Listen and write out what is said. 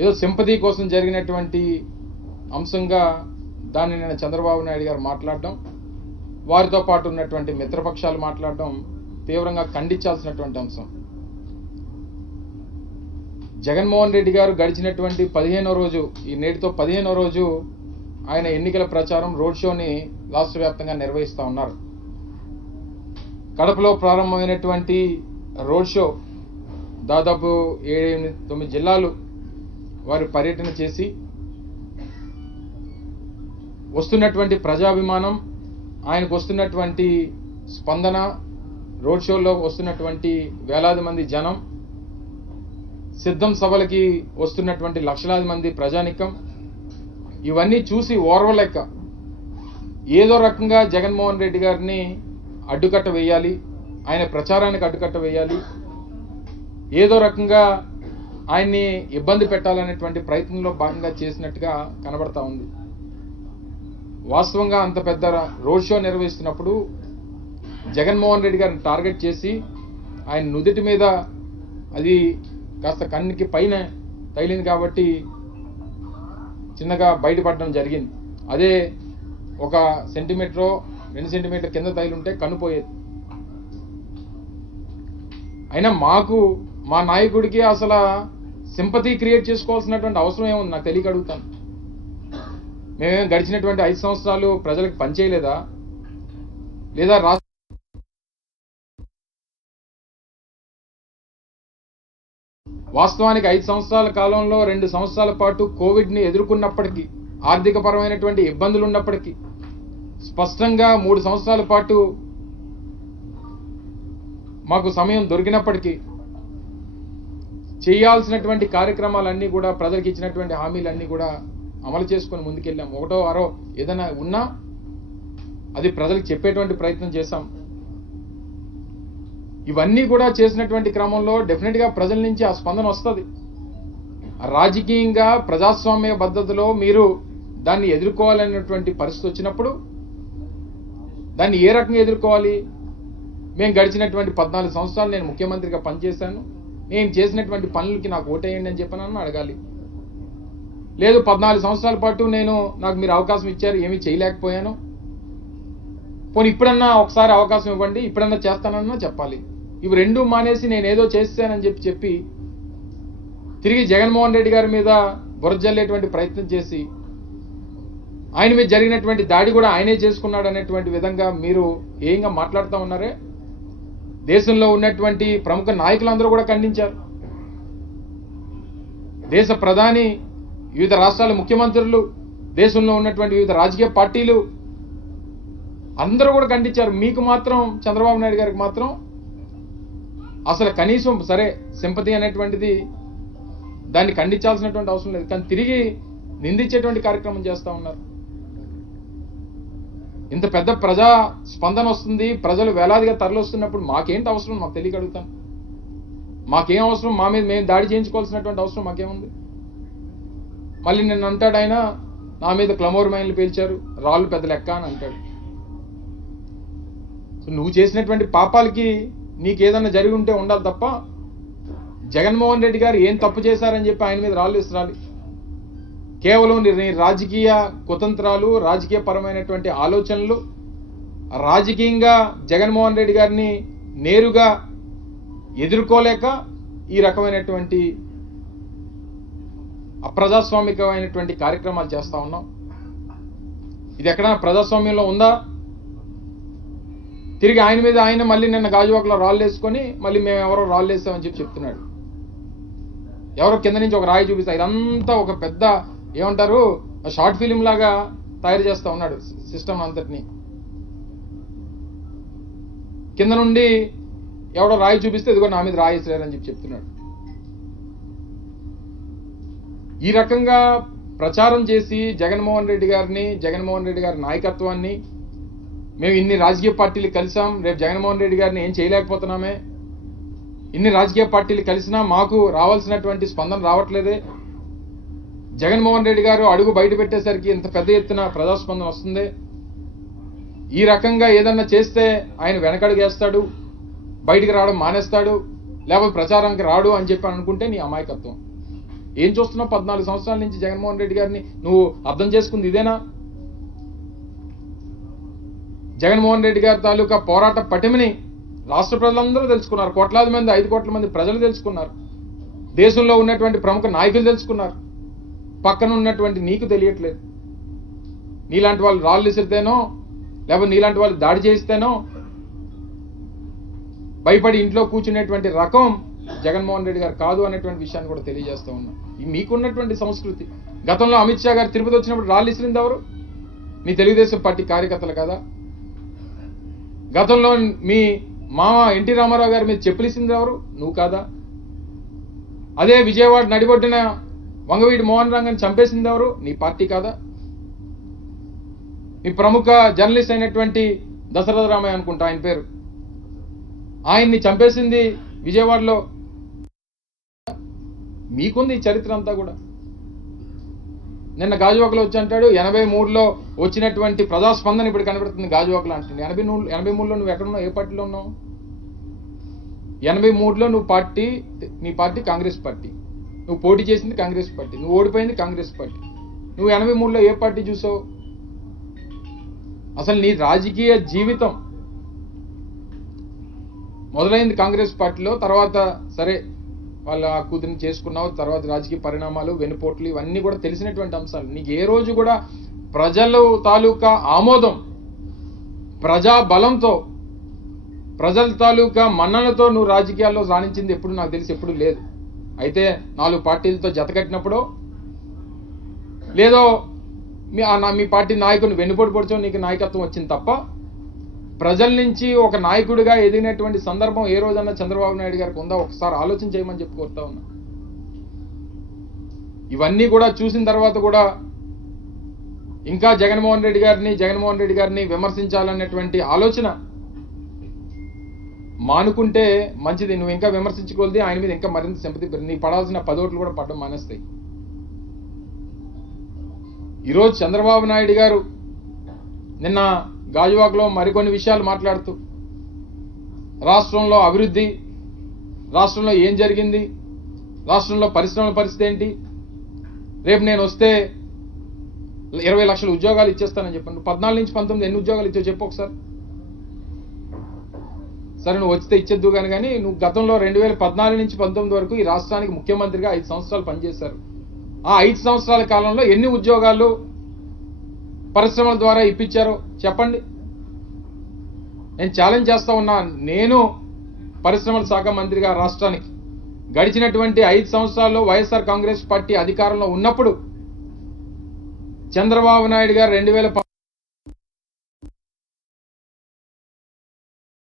ఏదో సింపతి కోసం జరిగినటువంటి అంశంగా దాన్ని నేను చంద్రబాబు నాయుడు గారు మాట్లాడడం, వారితో పాటు ఉన్నటువంటి మిత్రపక్షాలు మాట్లాడడం తీవ్రంగా ఖండించాల్సినటువంటి అంశం. జగన్మోహన్ రెడ్డి గారు గడిచినటువంటి 15వ రోజు, ఈ నేటితో 15వ రోజు ఆయన ఎన్నికల ప్రచారం రోడ్ షోని రాష్ట్ర వ్యాప్తంగా నిర్వహిస్తూ ఉన్నారు. కడపలో ప్రారంభమైనటువంటి రోడ్ షో దాదాపు 7-9 జిల్లాలు వారు పర్యటన చేసి వస్తున్నటువంటి ప్రజాభిమానం, ఆయనకు వస్తున్నటువంటి స్పందన, రోడ్ షోలో వస్తున్నటువంటి వేలాది మంది జనం, సిద్ధం సభలకి వస్తున్నటువంటి లక్షలాది మంది ప్రజానికం, ఇవన్నీ చూసి ఓర్వలేక ఏదో రకంగా జగన్మోహన్ రెడ్డి గారిని అడ్డుకట్ట వేయాలి, ఆయన ప్రచారానికి అడ్డుకట్ట వేయాలి, ఏదో రకంగా ఆయన్ని ఇబ్బంది పెట్టాలనేటువంటి ప్రయత్నంలో భాగంగా చేసినట్టుగా కనబడతా ఉంది. వాస్తవంగా అంత పెద్ద రోడ్ షో నిర్వహిస్తున్నప్పుడు జగన్మోహన్ రెడ్డి గారిని టార్గెట్ చేసి ఆయన నుదుటి మీద అది కాస్త కన్నుకి పైన తగిలింది కాబట్టి చిన్నగా బయటపడడం జరిగింది. అదే 1 సెంటీమీటర్ 2 సెంటీమీటర్ కింద తగిలింటే కన్ను పోయేది. అయినా మా నాయకుడికి అసలు సింపతి క్రియేట్ చేసుకోవాల్సినటువంటి అవసరం ఏముంది నాకు తెలియక అడుగుతాను. మేమేం గడిచినటువంటి 5 సంవత్సరాలు ప్రజలకు పనిచేయలేదా? లేదా వాస్తవానికి 5 సంవత్సరాల కాలంలో 2 సంవత్సరాల పాటు కోవిడ్ని ఎదుర్కొన్నప్పటికీ, ఆర్థిక పరమైనటువంటి ఇబ్బందులు ఉన్నప్పటికీ, స్పష్టంగా 3 సంవత్సరాల పాటు మాకు సమయం దొరికినప్పటికీ చేయాల్సినటువంటి కార్యక్రమాలన్నీ కూడా, ప్రజలకు ఇచ్చినటువంటి హామీలన్నీ కూడా అమలు చేసుకొని ముందుకెళ్ళాం. 1ో 6 ఏదైనా ఉన్నా అది ప్రజలకు చెప్పేటువంటి ప్రయత్నం చేశాం. ఇవన్నీ కూడా చేసినటువంటి క్రమంలో డెఫినెట్గా ప్రజల నుంచి ఆ స్పందన వస్తుంది. రాజకీయంగా ప్రజాస్వామ్య పద్ధతిలో మీరు దాన్ని ఎదుర్కోవాలనేటువంటి పరిస్థితి వచ్చినప్పుడు దాన్ని ఏ రకంగా ఎదుర్కోవాలి? మేము గడిచినటువంటి 14 సంవత్సరాలు నేను ముఖ్యమంత్రిగా పనిచేశాను, నేను చేసినటువంటి పనులకి నాకు ఓటేయండి అని చెప్పనని అడగాలి. లేదు 14 సంవత్సరాల పాటు నాకు మీరు అవకాశం ఇచ్చారు, ఏమీ చేయలేకపోయాను, పోనీ ఇప్పుడన్నా ఒకసారి అవకాశం ఇవ్వండి, ఇప్పుడన్నా చేస్తానన్నా చెప్పాలి. ఇవి రెండూ మానేసి నేనేదో చేస్తానని చెప్పి తిరిగి జగన్మోహన్ రెడ్డి గారి మీద బురజల్లేటువంటి ప్రయత్నం చేసి ఆయన మీద జరిగినటువంటి దాడి కూడా ఆయనే చేసుకున్నాడు అనేటువంటి విధంగా మీరు ఏంగా మాట్లాడుతూ ఉన్నారే. దేశంలో ఉన్నటువంటి ప్రముఖ నాయకులందరూ కూడా ఖండించారు. దేశ ప్రధాని, వివిధ రాష్ట్రాల ముఖ్యమంత్రులు, దేశంలో ఉన్నటువంటి వివిధ రాజకీయ పార్టీలు అందరూ కూడా ఖండించారు. మీకు మాత్రం, చంద్రబాబు నాయుడు గారికి మాత్రం అసలు కనీసం సరే సింపతి అనేటువంటిది దాన్ని ఖండించాల్సినటువంటి అవసరం లేదు, కానీ తిరిగి నిందించేటువంటి కార్యక్రమం చేస్తూ ఉన్నారు. ఇంత పెద్ద ప్రజా స్పందన వస్తుంది, ప్రజలు వేలాదిగా తరలిస్తున్నప్పుడు మాకేంటి అవసరం? మాకు తెలియక అడుగుతాను. మాకేం అవసరం? మా మీద మేము దాడి చేయించుకోవాల్సినటువంటి అవసరం మాకేముంది? మళ్ళీ నిన్న అంటాడు ఆయన, నా మీద క్లమోర్ మైన్లు పేల్చారు, రాళ్ళు పెద్ద లెక్క అని అంటాడు. నువ్వు చేసినటువంటి పాపాలకి నీకేదన్నా జరిగి ఉంటే ఉండాలి తప్ప జగన్మోహన్ రెడ్డి గారు ఏం తప్పు చేశారని చెప్పి ఆయన మీద రాళ్ళు ఇస్తారాలి. కేవలం రాజకీయ కుతంత్రాలు, రాజకీయ పరమైనటువంటి ఆలోచనలు, రాజకీయంగా జగన్మోహన్ రెడ్డి గారిని నేరుగా ఎదుర్కోలేక ఈ రకమైనటువంటి అప్రజాస్వామికమైనటువంటి కార్యక్రమాలు చేస్తా ఉన్నాం. ఇది ఎక్కడైనా ప్రజాస్వామ్యంలో ఉందా? తిరిగి ఆయన మీద ఆయన మళ్ళీ నిన్న గాజువాకలో రాళ్ళు వేసుకొని మళ్ళీ మేము ఎవరో రాళ్ళు వేసామని చెప్తున్నాడు. ఎవరో కింద నుంచి ఒక రాయి చూపిస్తా, ఇదంతా ఒక పెద్ద ఏమంటారు షార్ట్ ఫిలిం లాగా తయారు చేస్తా ఉన్నాడు సిస్టమ్ అంతటిని. కింద నుండి ఎవడో రాయి చూపిస్తే ఇదిగో నా మీద రాయి వేసారని చెప్తున్నాడు. ఈ రకంగా ప్రచారం చేసి జగన్మోహన్ రెడ్డి గారిని, జగన్మోహన్ రెడ్డి గారి నాయకత్వాన్ని, మేము ఇన్ని రాజకీయ పార్టీలు కలిసాం, రేపు జగన్మోహన్ రెడ్డి గారిని ఏం చేయలేకపోతున్నామే, ఇన్ని రాజకీయ పార్టీలు కలిసినా మాకు రావాల్సినటువంటి స్పందన రావట్లేదే, జగన్మోహన్ రెడ్డి గారు అడుగు బయట పెట్టేసరికి ఇంత పెద్ద ఎత్తున ప్రజాస్పందన వస్తుంది, ఈ రకంగా ఏదన్నా చేస్తే ఆయన వెనకడుగేస్తాడు, బయటికి రావడం మానేస్తాడు, లేకపోతే ప్రచారానికి రాడు అని చెప్పి అనుకుంటే నీ అమాయకత్వం. ఏం చూస్తున్నావు? 14 సంవత్సరాల నుంచి జగన్మోహన్ రెడ్డి గారిని నువ్వు అర్థం చేసుకుంది ఇదేనా? జగన్మోహన్ రెడ్డి గారి తాలూకా పోరాట పటిమని రాష్ట్ర ప్రజలందరూ తెలుసుకున్నారు. కోట్లాది మంది, 5 కోట్ల మంది ప్రజలు తెలుసుకున్నారు. దేశంలో ఉన్నటువంటి ప్రముఖ నాయకులు తెలుసుకున్నారు. పక్కన ఉన్నటువంటి నీకు తెలియట్లేదు. నీలాంటి వాళ్ళు రాళ్ళు విసిరితేనో, లేకపోతే నీలాంటి వాళ్ళు దాడి చేయిస్తేనో భయపడి ఇంట్లో కూర్చునేటువంటి రకం జగన్మోహన్ రెడ్డి గారు కాదు అనేటువంటి విషయాన్ని కూడా తెలియజేస్తూ ఉన్నా. మీకున్నటువంటి సంస్కృతి. గతంలో అమిత్ షా గారు తిరుపతి వచ్చినప్పుడు రాళ్ళు విసిరింది ఎవరు? మీ తెలుగుదేశం పార్టీ కార్యకర్తలు కదా. గతంలో మీ మామ ఎన్టీ రామారావు గారి మీద చెప్పులిసింది ఎవరు? నువ్వు కాదా? అదే విజయవాడ నడిబొడ్డిన వంగవీటి మోహన్ రంగని చంపేసింది ఎవరు? నీ పార్టీ కాదా? మీ ప్రముఖ జర్నలిస్ట్ అయినటువంటి దశరథ రామయ్య అనుకుంటా ఆయన పేరు, ఆయన్ని చంపేసింది విజయవాడలో. మీకుంది ఈ చరిత్ర అంతా కూడా. నిన్న గాజువాకలో వచ్చి అంటాడు 83లో వచ్చినటువంటి ప్రజాస్పందన ఇప్పుడు కనబడుతుంది గాజువాకలో అంటుంది. 83లో నువ్వు ఎక్కడున్నావు? ఏ పార్టీలో ఉన్నావు? 83లో నీ పార్టీ కాంగ్రెస్ పార్టీ. నువ్వు పోటీ చేసింది కాంగ్రెస్ పార్టీ, నువ్వు ఓడిపోయింది కాంగ్రెస్ పార్టీ. నువ్వు 83లో ఏ పార్టీ చూసావు? అసలు నీ రాజకీయ జీవితం మొదలైంది కాంగ్రెస్ పార్టీలో. తర్వాత సరే వాళ్ళ కూతురిని చేసుకున్నావు, తర్వాత రాజకీయ పరిణామాలు, వెనుపోట్లు ఇవన్నీ కూడా తెలిసినటువంటి అంశాలు. నీకు ఏ రోజు కూడా ప్రజల తాలూకా ఆమోదం, ప్రజా బలంతో, ప్రజల తాలూకా మన్ననతో నువ్వు రాజకీయాల్లో రాణించింది ఎప్పుడు నాకు తెలిసి ఎప్పుడు లేదు. అయితే 4 పార్టీలతో జతకట్టినప్పుడు లేదో మీ పార్టీ నాయకుని వెన్నుపోటు పొడిచో నీకు నాయకత్వం వచ్చింది తప్ప ప్రజల నుంచి ఒక నాయకుడిగా ఎదిగినటువంటి సందర్భం ఏ రోజన్నా చంద్రబాబు నాయుడు గారికి ఉందా? ఒకసారి ఆలోచన చేయమని చెప్పి కోరుతా ఉన్నా. ఇవన్నీ కూడా చూసిన తర్వాత కూడా ఇంకా జగన్మోహన్ రెడ్డి గారిని విమర్శించాలన్నటువంటి ఆలోచన మానుకుంటే మంచిది. నువ్వు ఇంకా విమర్శించుకోలేది, ఆయన మీద ఇంకా మరింత సింపతి నీకు పడాల్సిన 10 ఓట్లు కూడా పడడం మానేస్తాయి. ఈరోజు చంద్రబాబు నాయుడు గారు నిన్న గాజువాకలో మరికొన్ని విషయాలు మాట్లాడుతూ రాష్ట్రంలో అభివృద్ధి, రాష్ట్రంలో ఏం జరిగింది, రాష్ట్రంలో పరిశ్రమల పరిస్థితి ఏంటి, రేపు నేను వస్తే 20 లక్షల ఉద్యోగాలు ఇచ్చేస్తానని చెప్పాను. 14 నుంచి 19 ఎన్ని ఉద్యోగాలు ఇచ్చావు చెప్పు ఒకసారి. సరే నువ్వు వచ్చితే ఇచ్చేద్దు కానీ నువ్వు గతంలో 2014 నుంచి 19 వరకు ఈ రాష్ట్రానికి ముఖ్యమంత్రిగా 5 సంవత్సరాలు పనిచేశారు. ఆ 5 సంవత్సరాల కాలంలో ఎన్ని ఉద్యోగాలు పరిశ్రమల ద్వారా ఇప్పించారో చెప్పండి. నేను ఛాలెంజ్ చేస్తా ఉన్నా. నేను పరిశ్రమల శాఖ మంత్రిగా రాష్ట్రానికి గడిచినటువంటి 5 సంవత్సరాల్లో వైఎస్ఆర్ కాంగ్రెస్ పార్టీ అధికారంలో ఉన్నప్పుడు చంద్రబాబు నాయుడు గారు